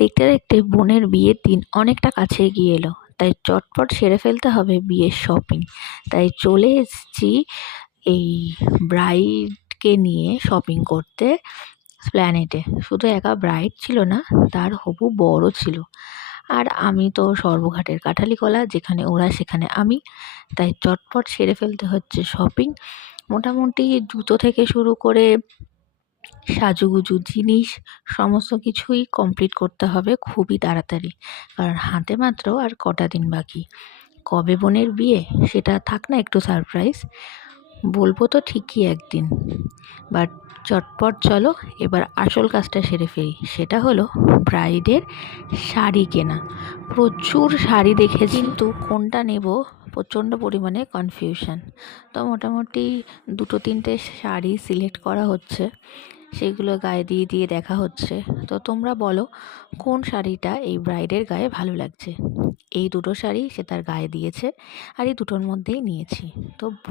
দেখতে দেখতে বোনের বিয়ের দিন অনেকটা কাছে এগিয়ে এলো, তাই চটপট সেরে ফেলতে হবে বিয়ের শপিং। তাই চলে এসেছি এই ব্রাইডকে নিয়ে শপিং করতে প্ল্যানেটে। শুধু একা ব্রাইড ছিল না, তার হবু বরও ছিল। আর আমি তো সর্বঘাটের কাঠালি কলা, যেখানে ওরা সেখানে আমি। তাই চটপট সেরে ফেলতে হচ্ছে শপিং। মোটামুটি জুতো থেকে শুরু করে সাজুগুজু জিনিস সমস্ত কিছুই কমপ্লিট করতে হবে খুবই তাড়াতাড়ি, কারণ হাতে মাত্র আর কটা দিন বাকি। কবে বোনের বিয়ে সেটা থাক না একটু সারপ্রাইজ, বলবো তো ঠিকই একদিন। বাট চটপট চলো এবার আসল কাজটা সেরে ফেলি, সেটা হলো ব্রাইডের শাড়ি কেনা। প্রচুর শাড়ি দেখে কিন্তু কোনটা নেব প্রচণ্ড পরিমাণে কনফিউশন। তো মোটামুটি 2-3টে শাড়ি সিলেক্ট করা হচ্ছে, সেগুলো গায়ে দিয়ে দিয়ে দেখা হচ্ছে। তো তোমরা বলো কোন শাড়িটা এই ব্রাইডের গায়ে ভালো লাগছে। এই দুটো শাড়ি সে তার গায়ে দিয়েছে, আর এই দুটোর মধ্যেই নিয়েছি। তো